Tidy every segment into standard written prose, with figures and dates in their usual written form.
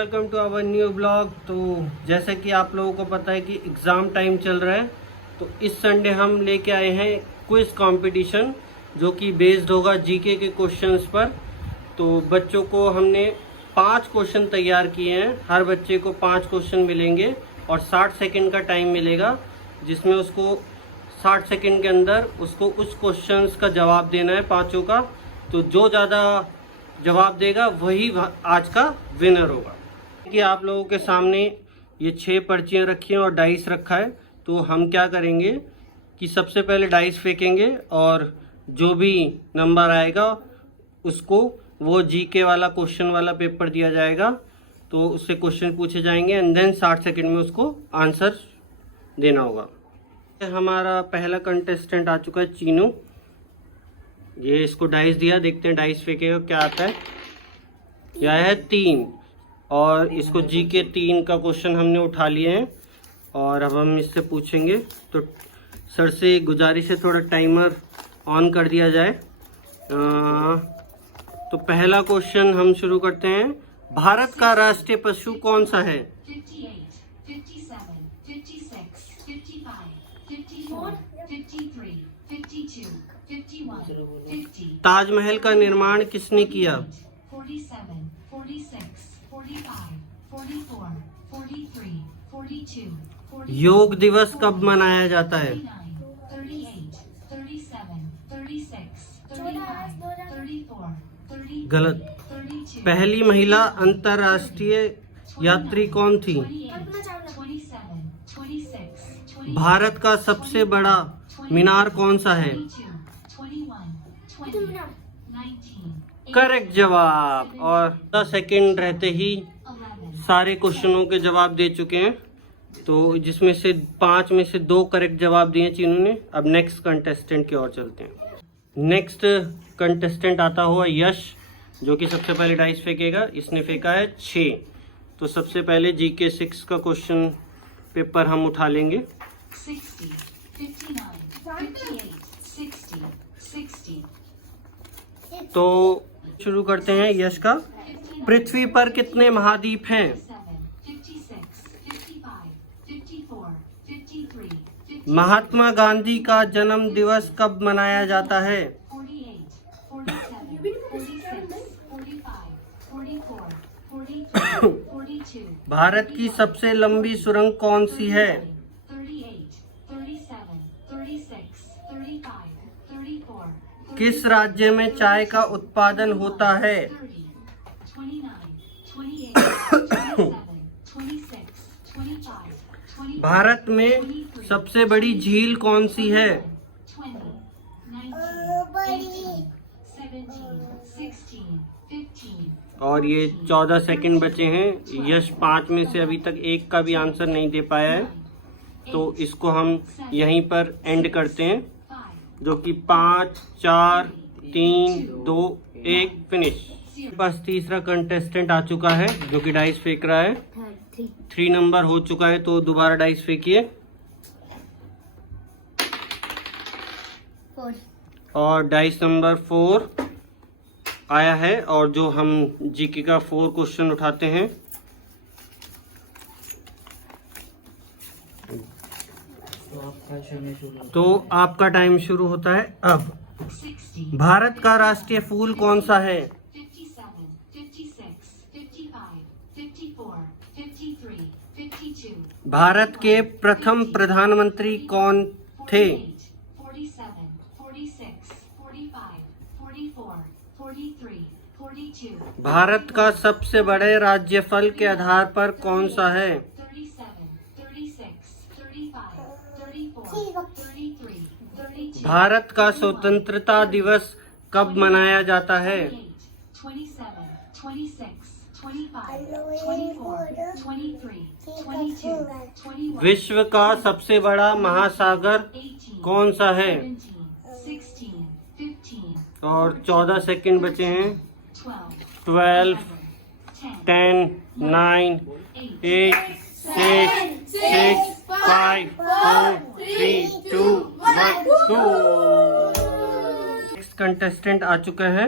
Welcome to our new blog. तो जैसा कि आप लोगों को पता है कि एग्ज़ाम टाइम चल रहा है, तो इस संडे हम लेके आए हैं क्विज़ कंपटीशन जो कि बेस्ड होगा जीके के क्वेश्चंस पर। तो बच्चों को हमने 5 क्वेश्चन तैयार किए हैं। हर बच्चे को 5 क्वेश्चन मिलेंगे और 60 सेकंड का टाइम मिलेगा, जिसमें उसको 60 सेकंड के अंदर उसको उस क्वेश्चंस का जवाब देना है, पाँचों का। तो जो ज़्यादा जवाब देगा वही आज का विनर होगा। कि आप लोगों के सामने ये 6 पर्चियाँ रखी हैं और डाइस रखा है। तो हम क्या करेंगे कि सबसे पहले डाइस फेंकेंगे और जो भी नंबर आएगा उसको वो जीके वाला क्वेश्चन वाला पेपर दिया जाएगा, तो उससे क्वेश्चन पूछे जाएंगे एंड देन 60 सेकंड में उसको आंसर देना होगा। हमारा पहला कंटेस्टेंट आ चुका है, चीनू। ये इसको डाइस दिया, देखते हैं डाइस फेंकेगा क्या आता है। यह है 3 और इसको जीके 3 का क्वेश्चन हमने उठा लिए हैं और अब हम इससे पूछेंगे। तो सर से गुजारिश है थोड़ा टाइमर ऑन कर दिया जाए। तो पहला क्वेश्चन हम शुरू करते हैं। भारत का राष्ट्रीय पशु कौन सा है? 58, 57, 56, 55, 54, 53, 52, 51, 50. ताजमहल का निर्माण किसने किया? 47, 46, 45, 44, 43, 42, 43. योग दिवस कब मनाया जाता है? 39, 38, 37, 36, 35, 34, 33. गलत। 32. पहली महिला अंतर्राष्ट्रीय यात्री कौन थी? 27, 26, 20. भारत का सबसे बड़ा मीनार कौन सा है? 21, 19. करेक्ट जवाब। और 10 सेकंड रहते ही सारे क्वेश्चनों के जवाब दे चुके हैं, तो जिसमें से 5 में से 2 करेक्ट जवाब दिए चीनू ने। अब नेक्स्ट कंटेस्टेंट की ओर चलते हैं। नेक्स्ट कंटेस्टेंट आता हुआ यश, जो कि सबसे पहले डाइस फेंकेगा। इसने फेंका है 6। तो सबसे पहले जीके 6 का क्वेश्चन पेपर हम उठा लेंगे। 60, 59, 58, 60, 60. तो शुरू करते हैं यश का। पृथ्वी पर कितने महाद्वीप हैं? 56, 55, 54, 53, 50. महात्मा गांधी का जन्म दिवस कब मनाया जाता है? 48, 47, 46, 45, 44, 43, 42. भारत की सबसे लंबी सुरंग कौन सी है? 38, 37, 36, 35, 34. किस राज्य में चाय का उत्पादन होता है? 30, 29, 28, 27, 26, 25, 24. भारत में सबसे बड़ी झील कौन सी है? 20, 19, 18, 17, 16, 15. और ये 14 सेकंड बचे हैं। यश 5 में से अभी तक एक का भी आंसर नहीं दे पाया है, तो इसको हम यहीं पर एंड करते हैं, 5, जो कि 5, 4, 3, 2, 1 फिनिश। बस तीसरा कंटेस्टेंट आ चुका है जो कि डाइस फेंक रहा है। 3 नंबर हो चुका है, तो दोबारा डाइस फेंकिए। 4. और डाइस नंबर 4 आया है, और जो हम जीके का 4 क्वेश्चन उठाते हैं। तो आपका टाइम शुरू होता है अब। 60, भारत का राष्ट्रीय फूल कौन सा है? 57, 56, 55, 54, 53, 52. भारत के प्रथम प्रधानमंत्री कौन थे? 47, 46, 45, 44, 43, 42. भारत का सबसे बड़े राज्यफल के आधार पर कौन सा है? 37, 36, 35, 34, 33, 32. भारत का स्वतंत्रता दिवस कब मनाया जाता है? 27, 26, 25, 24, 23, 22, 21. विश्व का सबसे बड़ा महासागर 18, कौन सा है? 17, 16, 15, और 14 सेकंड बचे हैं। 12, 12, 10, 10, 9, 8, 6, 6, 5, 4, 3, 2, 1, go। नेक्स्ट कंटेस्टेंट आ चुका है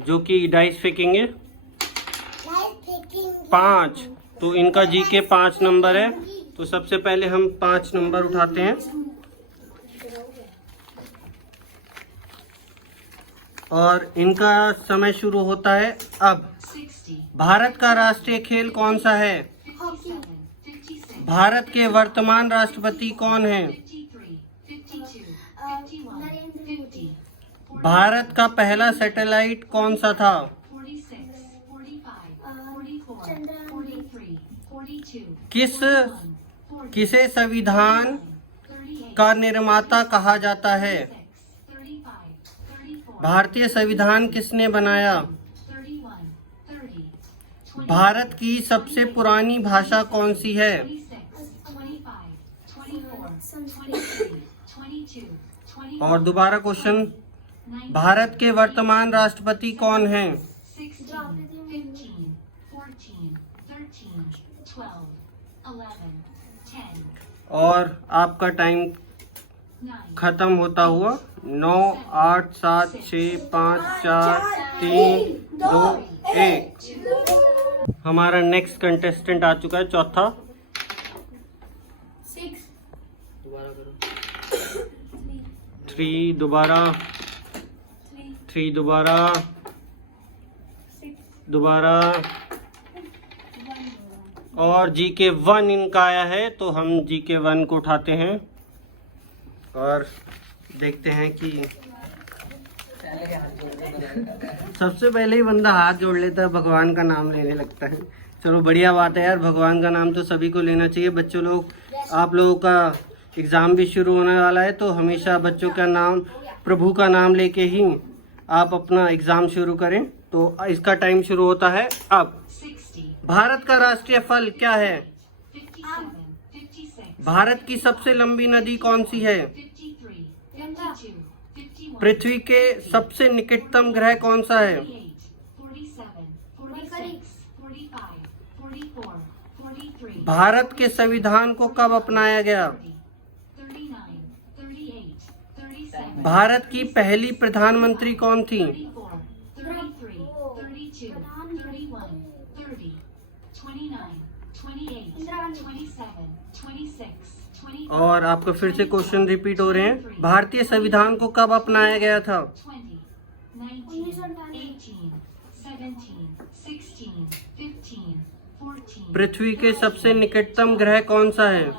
जो कि डाइस फेंकेंगे। लाइट फेंकेंगे। 5, तो इनका जीके 5 नंबर है। तो सबसे पहले हम 5 नंबर उठाते हैं और इनका समय शुरू होता है अब। 60, भारत का राष्ट्रीय खेल कौन सा है? 57, 56, भारत के वर्तमान राष्ट्रपति कौन हैं? 53, 52, 51, 50, भारत का पहला सैटेलाइट कौन सा था? 46, 45, 44, 43, 42, किस 41, किसे संविधान 38, का निर्माता कहा जाता है? 35, 34, भारतीय संविधान किसने बनाया? 31, 30, 20, भारत की सबसे पुरानी भाषा कौन सी है? 26, 25, 24, 23, 22, 21, और दोबारा क्वेश्चन, 19, भारत के वर्तमान राष्ट्रपति कौन हैं? 16, 15, 14, 13, 12, 11, 10, और आपका टाइम 9, खत्म होता हुआ 9, 8, 7, 6, 5, 4, 3, 2, 1। हमारा नेक्स्ट कंटेस्टेंट आ चुका है, चौथा। 3 दोबारा, 3 दोबारा, दोबारा, और जीके 1 इनका आया है। तो हम जीके 1 को उठाते हैं और देखते हैं कि सबसे पहले ही बंदा हाथ जोड़ लेता है, भगवान का नाम लेने लगता है। चलो बढ़िया बात है यार, भगवान का नाम तो सभी को लेना चाहिए। बच्चों लोग, आप लोगों का एग्ज़ाम भी शुरू होने वाला है, तो हमेशा बच्चों का नाम, प्रभु का नाम लेके ही आप अपना एग्ज़ाम शुरू करें। तो इसका टाइम शुरू होता है अब। 60, भारत का राष्ट्रीय फल क्या है? 57, 56, भारत की सबसे लंबी नदी कौन सी है? 53, 52, 51, पृथ्वी के सबसे निकटतम ग्रह कौन सा है? 48, 47, 46, 45, 44, 43, भारत के संविधान को कब अपनाया गया? 39, 38, 37, भारत की पहली प्रधानमंत्री कौन थी? 34, 33, 32, 31, 30, 29, 28, 27, 26, 25, और आपका फिर से क्वेश्चन रिपीट हो रहे हैं। भारतीय संविधान को कब अपनाया गया था? 20, 19, 18, 17, 16, 15, 14, पृथ्वी के सबसे निकटतम ग्रह कौन सा है? 10,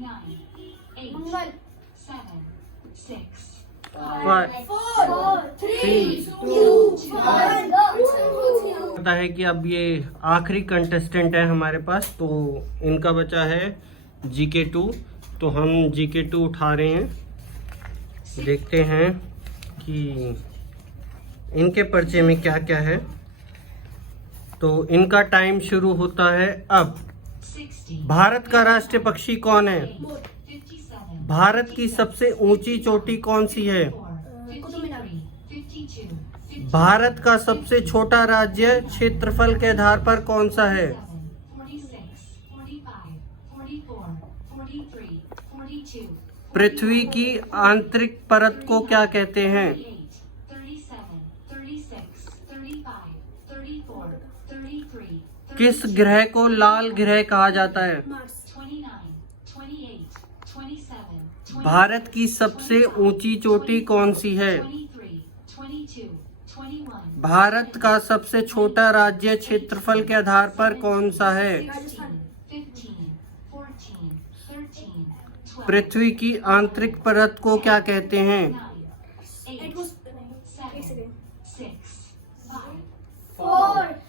9, 8, 7, 6, 5, 3, पता है कि अब ये आखिरी कंटेस्टेंट है हमारे पास, तो इनका बचा है जीके 2। तो हम जीके 2 उठा रहे हैं, देखते हैं कि इनके पर्चे में क्या क्या है। तो इनका टाइम शुरू होता है अब। 60, भारत का राष्ट्रीय पक्षी कौन है? 57, भारत की सबसे ऊंची चोटी कौन सी है? 53, 52, 53, भारत का सबसे छोटा राज्य क्षेत्रफल के आधार पर कौन सा है? 46, 45, 44, 43, 42, पृथ्वी की आंतरिक परत को क्या कहते हैं? 38, 37, 36, 35, 34, 33, किस ग्रह को लाल ग्रह कहा जाता है? 29, 28, 27, 20, भारत की सबसे ऊंची चोटी कौन सी है? 23, 22, 21, भारत का सबसे छोटा राज्य क्षेत्रफल के आधार पर कौन सा है? 16, 15, 14, 13, 12, पृथ्वी की आंतरिक परत को क्या कहते हैं? 9, 8, 7, 6, 5, 0.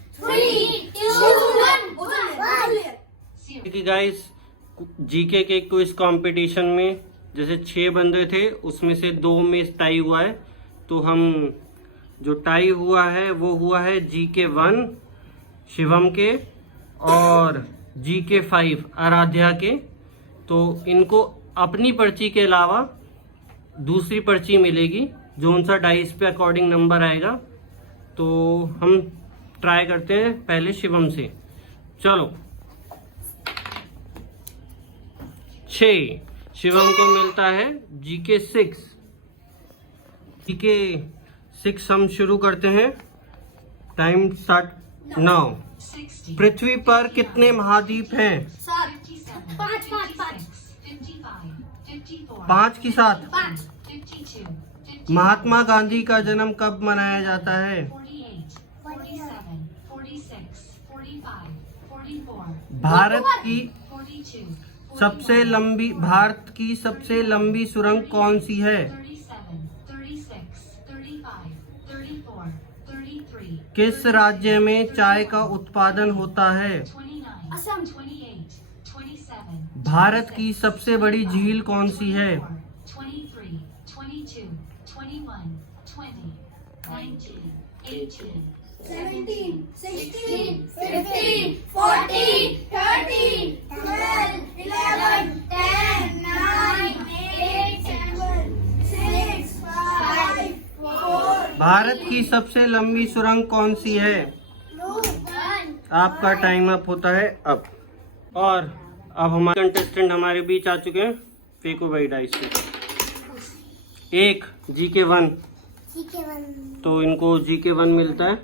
कि गाइस, जीके के क्विज कंपटीशन में जैसे 6 बंदे थे, उसमें से 2 में टाई हुआ है। तो हम जो टाई हुआ है वो हुआ है जीके 1 शिवम के और जीके 5 आराध्या के। तो इनको अपनी पर्ची के अलावा दूसरी पर्ची मिलेगी, जो उनसा डाइस पे अकॉर्डिंग नंबर आएगा। तो हम ट्राई करते हैं पहले शिवम से। चलो, 6 शिवम को मिलता है जीके 6। जीके 6 हम शुरू करते हैं। Time start 9। 60, पृथ्वी पर कितने महाद्वीप हैं? 57, पाँच, पाँच, पाँच। 55, 54, 5 की 7। 52, 53, महात्मा गांधी का जन्म कब मनाया जाता है? 48, 47, 46, 45, 44, भारत की 42, भारत की सबसे लंबी सुरंग कौन सी है? 37, 36, 35, 34, 33, किस राज्य में चाय का उत्पादन होता है? 29, असम। 28, 27, भारत की सबसे बड़ी झील कौन सी है? 23, 22, 21, 20, 19, 18, 17, 16, 15, 14, 13, 12, 11, 10, 9, 8, 7, 6, 5, 4, भारत की सबसे लंबी सुरंग कौन सी है? 1. आपका टाइम अप होता है अब। और अब हमारे कंटेस्टेंट हमारे बीच आ चुके हैं। फेंको भाई डाइस पे। 1 जीके 1, तो इनको जीके 1 मिलता है।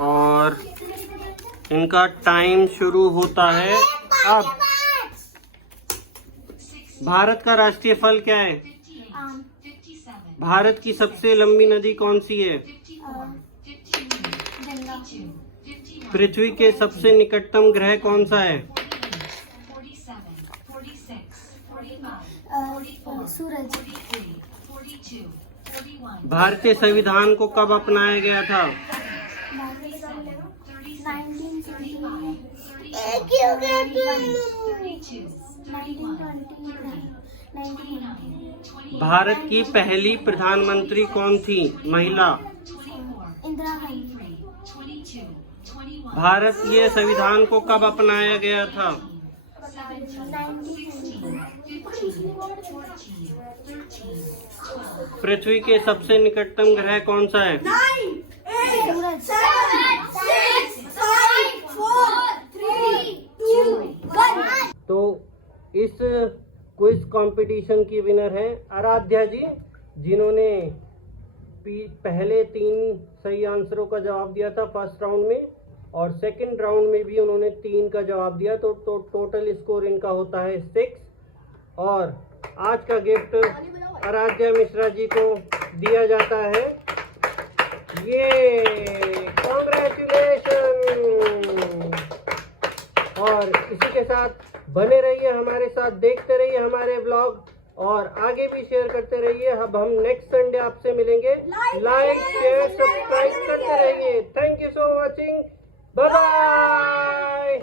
और इनका टाइम शुरू होता है अब। भारत का राष्ट्रीय फल क्या है? 58, 57, भारत की सबसे लंबी नदी कौन सी है? 54, 52, 51, पृथ्वी के सबसे निकटतम ग्रह कौन सा है? 47, 46, 45, सूरज 43, 42, 41, भारतीय संविधान को कब अपनाया गया था? 19, भारत की पहली प्रधानमंत्री कौन थी महिला? इंदिरा गांधी। 22, 21, भारतीय संविधान को कब अपनाया गया था? 13, पृथ्वी के सबसे निकटतम ग्रह कौन सा है? सूरज 7, 6, 5, 4, 3, 2, 1. तो इस क्विज कंपटीशन की विनर है आराध्या जी, जिन्होंने पहले 3 सही आंसरों का जवाब दिया था फर्स्ट राउंड में, और सेकंड राउंड में भी उन्होंने 3 का जवाब दिया। तो टोटल स्कोर इनका होता है 6। और आज का गिफ्ट आराध्या मिश्रा जी को दिया जाता है। ये कांग्रेचुलेशन। और इसी के साथ बने रहिए हमारे साथ, देखते रहिए हमारे ब्लॉग और आगे भी शेयर करते रहिए। अब हम नेक्स्ट संडे आपसे मिलेंगे। लाइक शेयर सब्सक्राइब करते रहिए। Thank you so watching. Bye bye.